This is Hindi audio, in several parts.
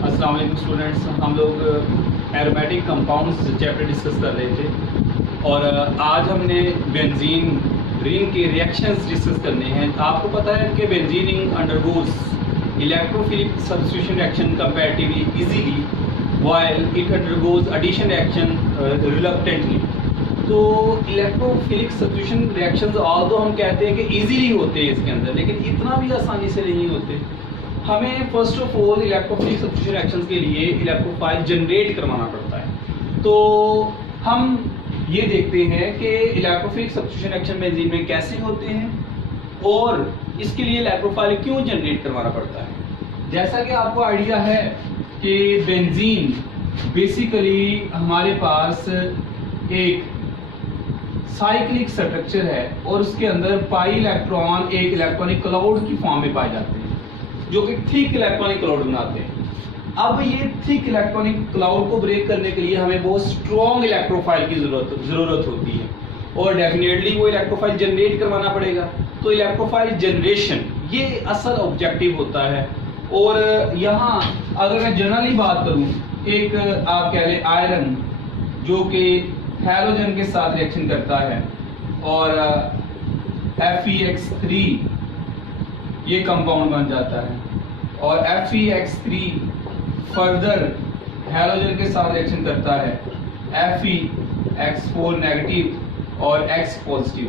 अस्सलाम वालेकुम स्टूडेंट्स, हम लोग एरोमेटिक कंपाउंड्स चैप्टर डिस्कस कर रहे थे और आज हमने बेंजीन रिंग के रिएक्शंस डिस्कस करने हैं। आपको पता है कि benzene ring undergoes electrophilic substitution reaction comparatively easily while it undergoes addition reaction reluctantly. तो इलेक्ट्रोफिलिक सब्स्टिट्यूशन रिएक्शंस ऑल्दो हम कहते हैं कि इजीली होते हैं इसके अंदर, लेकिन इतना भी आसानी से नहीं होते। हमें first of all electrophilic substitution reactions के लिए इलेक्ट्रोफाइल जनरेट करवाना पड़ता है। तो हम ये देखते हैं कि इलेक्ट्रोफिलिक सब्स्टिट्यूशन रिएक्शन बेंजीन में कैसे होते हैं और इसके लिए इलेक्ट्रोफाइल क्यों जनरेट करवाना पड़ता है। जैसा कि आपको आइडिया है कि बेंजीन बेसिकली हमारे पास एक साइक्लिक स्ट्रक्चर है और उसके अंदर पाई इलेक्ट्रॉन एक इलेक्ट्रॉनिक क्लाउड की फॉर्म में पाए जाते हैं जो कि थिक इलेक्ट्रॉनिक क्लाउड बनाते हैं। अब ये थिक इलेक्ट्रॉनिक क्लाउड को ब्रेक करने के लिए हमें बहुत स्ट्रॉन्ग इलेक्ट्रोफाइल की जरूरत होती है और डेफिनेटली वो इलेक्ट्रोफाइल जनरेट करवाना पड़ेगा। तो इलेक्ट्रोफाइल जनरेशन ये असल ऑब्जेक्टिव होता है। और यहाँ अगर मैं जनरली बात करूँ, एक आप कह लें आयरन जो कि हैलोजन के साथ रिएक्शन करता है और FeX3 ये कंपाउंड बन जाता है और FeX3 फर्दर हैलोजन के साथ रिएक्शन करता है FeX4 नेगेटिव और X पॉजिटिव।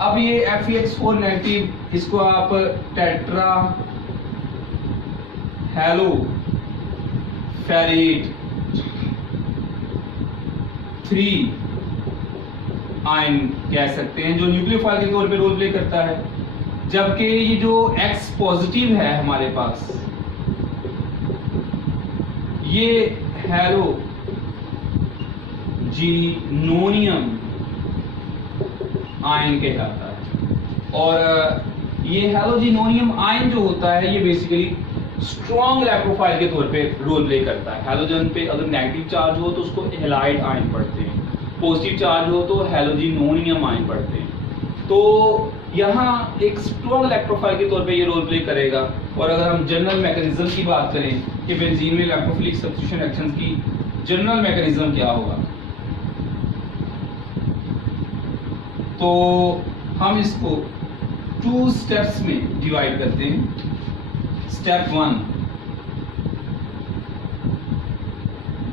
अब ये FeX4 नेगेटिव इसको आप टेट्रा हेलो फेरेट 3 आयन कह सकते हैं जो न्यूक्लियोफाइल के तौर पे रोल प्ले करता है। जबकि ये जो X पॉजिटिव है हमारे पास ये हेलो जीनोनियम आयन कहलाता है और ये हेलोजिनोनियम आयन जो होता है ये बेसिकली स्ट्रॉन्ग इलेक्ट्रोफाइल के तौर पे रोल प्ले करता है। हेलोजन पे अगर नेगेटिव चार्ज हो तो उसको हैलाइड आयन पढ़ते हैं, पॉजिटिव चार्ज हो तो हेलोजिनोनियम आयन पढ़ते हैं। तो यहाँ एक स्ट्रॉन्ग इलेक्ट्रोफाइल के तौर पे ये रोल प्ले करेगा। और अगर हम जनरल मैकेनिज्म की बात करें कि बेंजीन में इलेक्ट्रोफिलिक सब्स्टिट्यूशन रिएक्शंस की जनरल मैकेनिज्म क्या होगा, तो हम इसको 2 स्टेप्स में डिवाइड करते हैं। स्टेप 1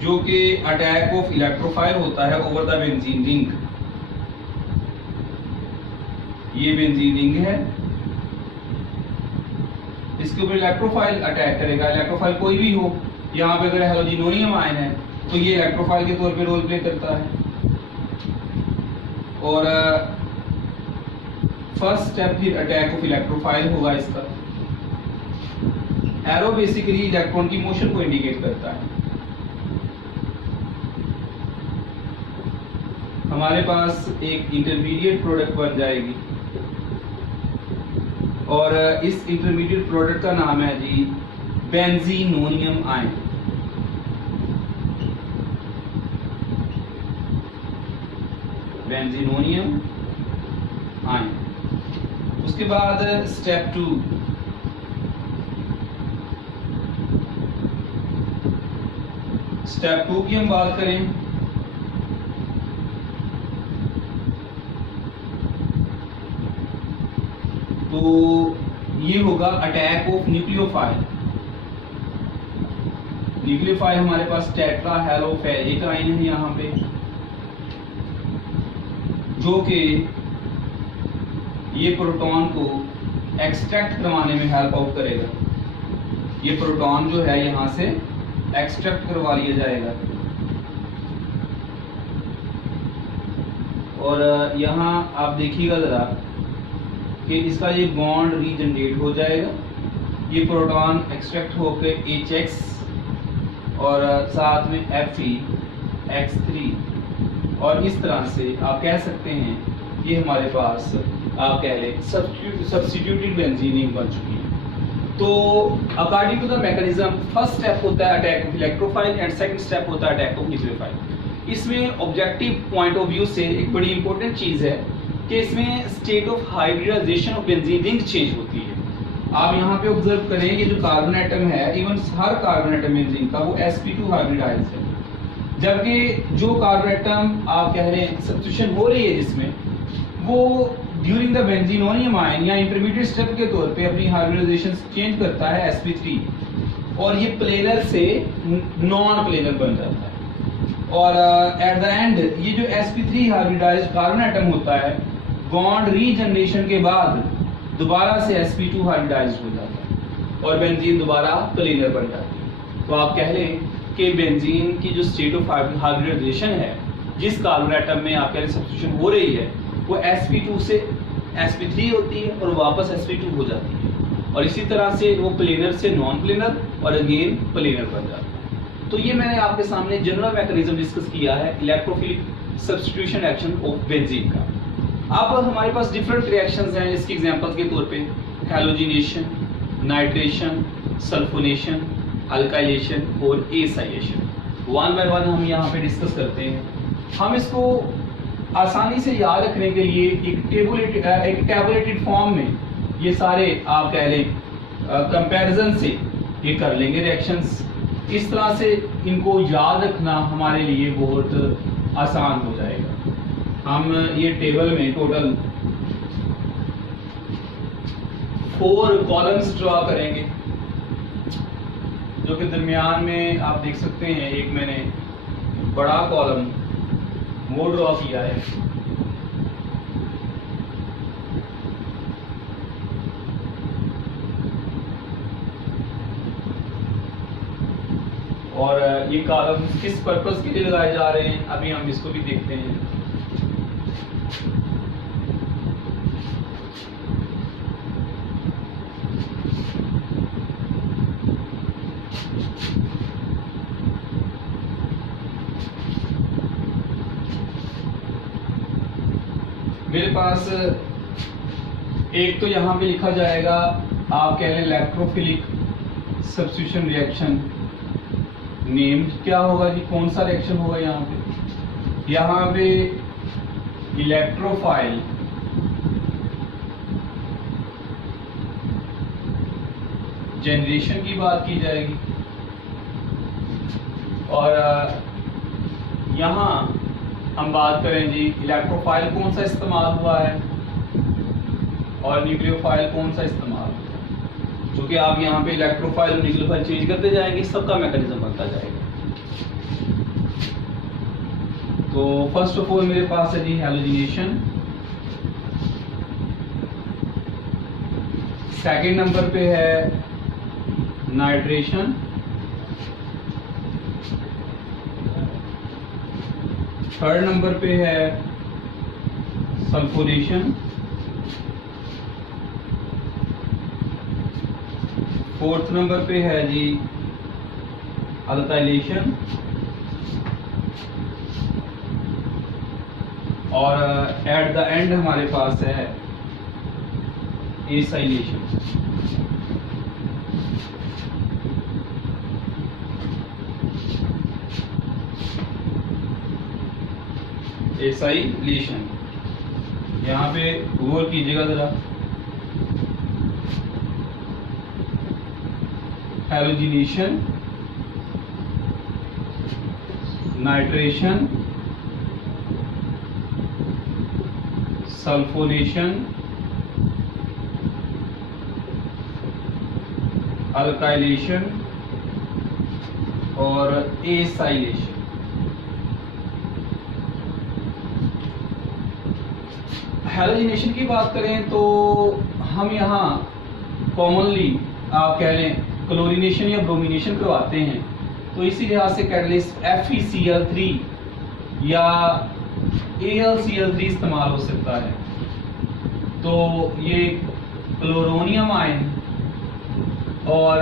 जो कि अटैक ऑफ इलेक्ट्रोफाइल होता है ओवर द बेंजीन रिंग। ये बेंजीन रिंग है, इसके ऊपर इलेक्ट्रोफाइल अटैक करेगा। इलेक्ट्रोफाइल कोई भी हो, यहाँ पे अगर हेलोजिनोनियम आयन है तो ये इलेक्ट्रोफाइल के तौर पे रोल प्ले करता है। और फर्स्ट स्टेप फिर अटैक ऑफ इलेक्ट्रोफाइल होगा। इसका एरो बेसिकली इलेक्ट्रॉन की मोशन को इंडिकेट करता है। हमारे पास एक इंटरमीडिएट प्रोडक्ट बन जाएगी और इस इंटरमीडिएट प्रोडक्ट का नाम है जी बेंजीनोनियम आयन। बेंजीनोनियम आयन। उसके बाद स्टेप 2 स्टेप 2 की हम बात करें तो ये होगा अटैक ऑफ न्यूक्लियोफाइल। न्यूक्लियोफाइल हमारे पास टेट्रा हेलो फेरेट आयन है यहाँ पे जो कि ये प्रोटॉन को एक्सट्रैक्ट करवाने में हेल्प आउट करेगा। ये प्रोटॉन जो है यहाँ से एक्सट्रैक्ट करवा लिया जाएगा और यहाँ आप देखिएगा जरा कि इसका ये बॉन्ड रीजनरेट हो जाएगा। ये प्रोटॉन एक्सट्रैक्ट होकर HX और साथ में FeX3 और इस तरह से आप कह सकते हैं ये हमारे पास आप कह लें सब्स्टिट्यूटेड बेंजीन रिंग बन चुकी है। तो according to the mechanism first step होता है attack of electrophile and second step होता है अटैक ऑफ न्यूक्लियोफाइल। इसमें ऑब्जेक्टिव पॉइंट ऑफ व्यू से एक बड़ी इंपॉर्टेंट चीज़ है कि इसमें state of hybridization of benzene ring change होती है। आप यहाँ पे ऑब्जर्व करें ये जो कार्बन एटम है, इवन हर कार्बन एटम बेंजीन का वो sp2 हाइब्रिडाइज्ड है, जबकि जो कार्बन एटम आप कह रहे हैं सब्स्टिट्यूशन हो रही है जिसमें, वो ड्यूरिंग द बेंजीनोनियम आयन या इंटरमीडिएट स्टेप के तौर पे अपनी हाइब्रिडाइजेशन चेंज करता है sp3, और ये प्लेनर से नॉन प्लेनर बन जाता है। और एट द एंड ये जो sp3 हाइब्रिडाइज्ड कार्बन एटम होता है, बॉन्ड रीजनरेशन के बाद दोबारा से sp2 हाइब्रिडाइज्ड हो जाता है और बेंजीन दोबारा प्लेनर बन जाती है। तो आप कह लें कि बेंजीन की जो स्टेट ऑफ हाइब्रिडाइजेशन है, जिस कार्बन एटम में आप कह रहे सब्स्टिट्यूशन हो रही है, वो sp2 से sp3 होती है और वापस sp2 हो जाती है, और इसी तरह से वो प्लेनर से नॉन प्लेनर और अगेन प्लेनर बन जाता है। तो ये मैंने आपके सामने जनरल मैकेनिज्म डिस्कस किया है electrophilic substitution action of benzene का। अब हमारे पास डिफरेंट रिएक्शंस हैं, इसकी एग्जांपल्स के तौर पे हैलोजिनेशन, नाइट्रेशन, सल्फोनेशन, अल्काइलेशन और एसाइलेशन। वन बाय वन हम यहाँ पे डिस्कस करते हैं। हम इसको आसानी से याद रखने के लिए एक टैबुलेटेड फॉर्म में ये सारे आप कह लें कंपैरिजन से ये कर लेंगे रिएक्शंस। इस तरह से इनको याद रखना हमारे लिए बहुत आसान हो जाएगा। हम ये टेबल में टोटल 4 कॉलम्स ड्रॉ करेंगे, जो कि दरमियान में आप देख सकते हैं एक मैंने बड़ा कॉलम वो ड्रॉ किया है। और ये कॉलम किस पर्पस के लिए लगाए जा रहे हैं, अभी हम इसको भी देखते हैं। मेरे पास एक तो यहाँ पे लिखा जाएगा, आप कह लें इलेक्ट्रोफिलिक सब्स्टिट्यूशन रिएक्शन नेम्ड। क्या होगा जी, कौन सा रिएक्शन होगा यहाँ पे इलेक्ट्रोफाइल जनरेशन की बात की जाएगी, और यहाँ हम बात करें जी इलेक्ट्रोफाइल कौन सा इस्तेमाल हुआ है और न्यूक्लियोफाइल कौन सा इस्तेमाल हुआ है। क्योंकि आप यहाँ पे इलेक्ट्रोफाइल और न्यूक्लियोफाइल चेंज करते जाएंगे, सबका मैकेनिज्म बनता जाएगा। तो फर्स्ट ऑफ ऑल मेरे पास है जी हैलोजिनेशन, सेकंड नंबर पे है नाइट्रेशन, थर्ड नंबर पे है सल्फोनेशन, फोर्थ नंबर पे है जी अल्काइलेशन, और एट द एंड हमारे पास है एसाइलेशन। एसाइलेशन यहाँ पे गौर कीजिएगा जरा। हैलोजिनेशन, नाइट्रेशन, सल्फोनेशन, अल्काइलेशन और एसाइलेशन। हैलोजिनेशन की बात करें तो हम यहाँ कॉमनली आप कह लें क्लोरीनेशन या ब्रोमिनेशन करवाते हैं, तो इसी लिहाज से कैटलिस्ट FeCl3 या AlCl3 इस्तेमाल हो सकता है। तो ये क्लोरोनियम आयन और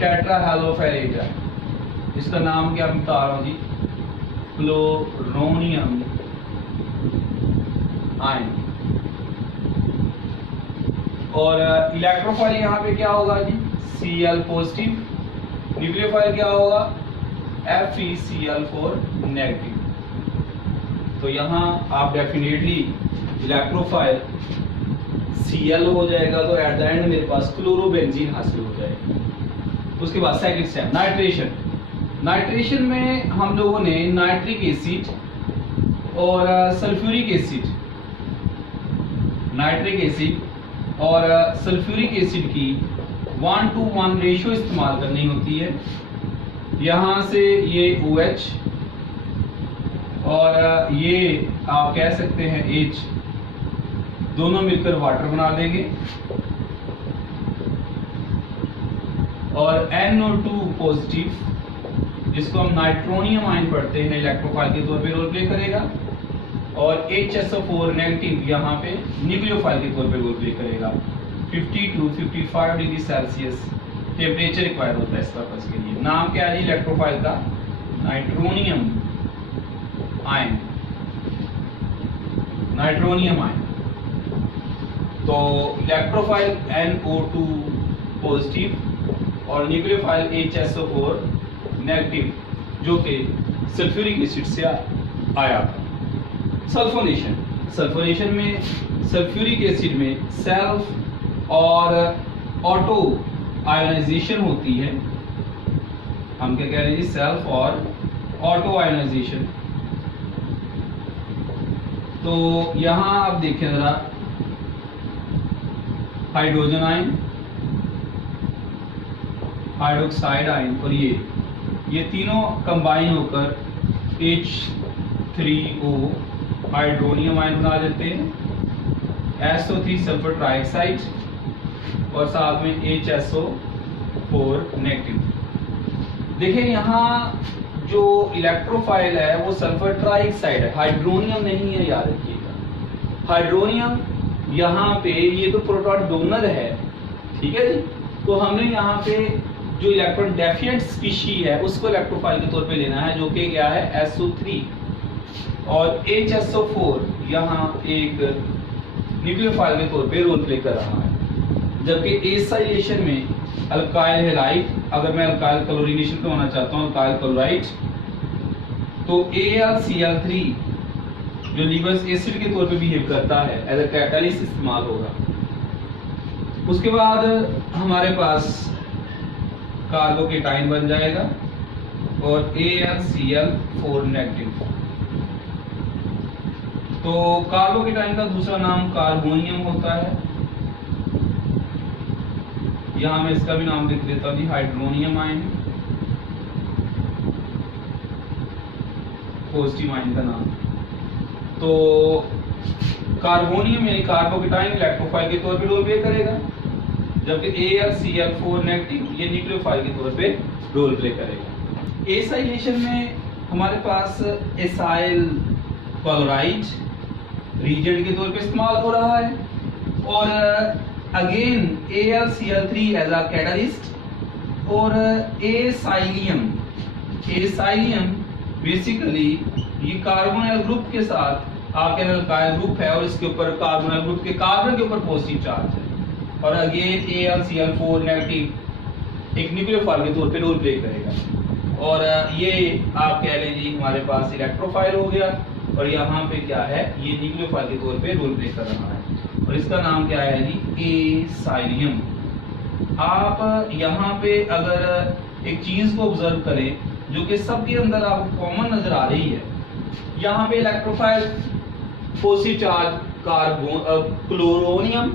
टेट्राहेलोफेरेट है, इसका नाम क्या मैं बता रहा हूँ जी, क्लोरोनियम आयन। और इलेक्ट्रोफाइल यहाँ पे क्या होगा जी, Cl पॉजिटिव, न्यूक्लियोफाइल क्या होगा, FeCl4 नेगेटिव। तो यहाँ आप डेफिनेटली इलेक्ट्रोफाइल Cl हो जाएगा, तो एट द एंड मेरे पास क्लोरोबेंजीन हासिल हो जाएगा। उसके बाद सेकंड स्टेप नाइट्रेशन। नाइट्रेशन में हम लोगों ने नाइट्रिक एसिड और सल्फ्यूरिक एसिड, नाइट्रिक एसिड और सल्फ्यूरिक एसिड की 1:1 रेशियो इस्तेमाल करनी होती है। यहाँ से ये OH और ये आप कह सकते हैं H, दोनों मिलकर वाटर बना देंगे और NO2 पॉजिटिव, जिसको हम नाइट्रोनियम आयन पढ़ते हैं, इलेक्ट्रोफाइल के तौर पे रोल प्ले करेगा, और HSO4 नेगेटिव यहाँ पे न्यूक्लियोफाइल के तौर पे रोल प्ले करेगा। 50 to 55 degree Celsius temperature required होता है इस पर्पस के लिए। नाम क्या है इलेक्ट्रोफाइल का? Nitronium ion, nitronium ion. तो इलेक्ट्रोफाइल NO2 पॉजिटिव और न्यूक्लियोफाइल HSO4 नेगेटिव, जो कि सल्फ्यूरिक एसिड से आया। सल्फोनेशन, सल्फोनेशन में सल्फ्यूरिक एसिड में सेल्फ और ऑटो आयोनाइजेशन होती है। हम क्या कह रहे हैं? सेल्फ और ऑटो आयोनाइजेशन। तो यहां आप देखें जरा, हाइड्रोजन आयन, हाइड्रोक्साइड आयन और ये तीनों कंबाइन होकर H3O हाइड्रोनियम आयन बना देते हैं। SO3 सल्फर ट्राइऑक्साइड और साथ में HSO4 नेगेटिव। देखिए यहाँ जो इलेक्ट्रोफाइल है वो सल्फर ट्राइऑक्साइड है, हाइड्रोनियम नहीं है, याद रखिएगा। हाइड्रोनियम यहाँ पे ये तो प्रोटॉन डोनर है, ठीक है जी। तो हमने यहाँ पे जो इलेक्ट्रॉन डेफिएंट स्पीशी है उसको इलेक्ट्रोफाइल के तौर पे लेना है, जो कि क्या है? SO3 और HSO4 यहाँ एक न्यूक्लियोफाइल के तौर पे रोल प्ले कर रहा है। जबकि एसाइलेशन में अल्काइल हैलाइड, अगर मैं अल्काइल क्लोरीनेशन करवाना चाहता हूँ अल्काइल क्लोराइड, तो AlCl3 जो लीवर्स एसिड के तौर पे बिहेव करता है एज अ कैटलिस्ट इस्तेमाल होगा। उसके बाद हमारे पास कार्बोकेटाइन बन जाएगा और AlCl4 नेगेटिव। तो कार्बोकेटाइन का दूसरा नाम कार्बोनियम होता है। यहां मैं इसका भी नाम लिख देता हूं, हाइड्रोनियम आयन, पॉजिटिव आयन का नाम। तो कार्बोनियम यानी कार्बोकेटाइन इलेक्ट्रोफाइल के तौर पे रोल प्ले करेगा, जबकि AlCl4 नेगेटिव ये न्यूक्लियोफाइल के तौर पे रोल प्ले करेगा। एसाइलेशन में हमारे पास एसाइल क्लोराइड रीजेंट के तौर पे इस्तेमाल हो रहा है, और again AlCl3 as a catalyst, और एसाइलियम बेसिकली ये कार्बोनिल ग्रुप के साथ आपके अल्काइल ग्रुप है और इसके ऊपर कार्बोनिल ग्रुप के कार्बन के ऊपर पॉजिटिव चार्ज है, और अगेन AlCl4 नेगेटिव एक न्यूक्लियोफाइल के तौर पे रोल प्ले करेगा। और ये आप कह लीजिए हमारे पास इलेक्ट्रोफाइल हो गया, और यहाँ पे क्या है? ये न्यूक्लियोफाइल के तौर पे रोल प्ले कर रहा है, और इसका नाम क्या है जी? एसाइलियम। आप यहाँ पे अगर एक चीज को ऑब्जर्व करें जो कि सबके अंदर आपको कॉमन नजर आ रही है, यहाँ पे electrophile positive charge chloronium,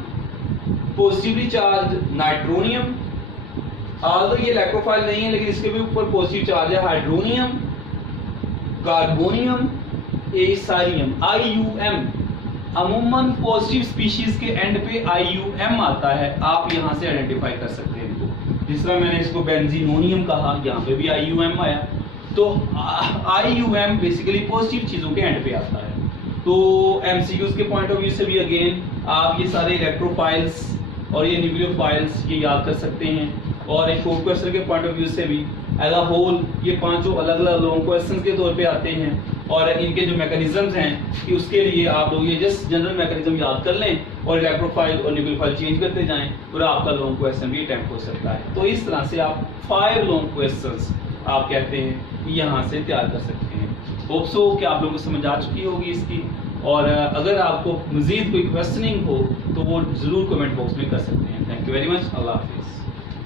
positively charge nitronium. अगर ये इलेक्ट्रोफाइल नहीं है लेकिन इसके भी ऊपर पॉजिटिव चार्ज है हाइड्रोनियम, कार्बोनियम, एसाइलियम, IUM। अमूमन पॉजिटिव स्पीशीज के एंड पे IUM आता है, आप यहाँ से आइडेंटिफाई कर सकते हैं इनको। जिस तरह मैंने इसको बेंजीनोनियम कहा, यहाँ पे भी IUM आया। तो IUM बेसिकली पॉजिटिव चीजों के एंड पे आता है। तो MCQs के पॉइंट ऑफ व्यू से भी अगेन आप ये सारे इलेक्ट्रोफाइल्स और ये न्यूक्लियोफाइल्स ये याद कर सकते हैं, और एक शॉर्ट क्वेश्चन के पॉइंट ऑफ व्यू से भी एज अ होल ये पांचों अलग अलग लॉन्ग क्वेश्चंस के तौर पे आते हैं, और इनके जो मैकेनिज्म्स हैं कि उसके लिए आप लोग ये जस्ट जनरल मैकेनिज्म याद कर लें और इलेक्ट्रोफाइल और न्यूक्लियोफाइल चेंज करते जाएं, और आपका लॉन्ग क्वेश्चन भी अटेम्प्ट हो सकता है। तो इस तरह से आप 5 लॉन्ग क्वेश्चंस आप कहते हैं यहाँ से तैयार कर सकते हैं। होप सो कि आप लोगों को समझ आ चुकी होगी इसकी। और अगर आपको मज़ीद कोई क्वेश्चनिंग हो तो वो ज़रूर कमेंट बॉक्स में कर सकते हैं। Thank you very much. अल्लाह हाफिज़।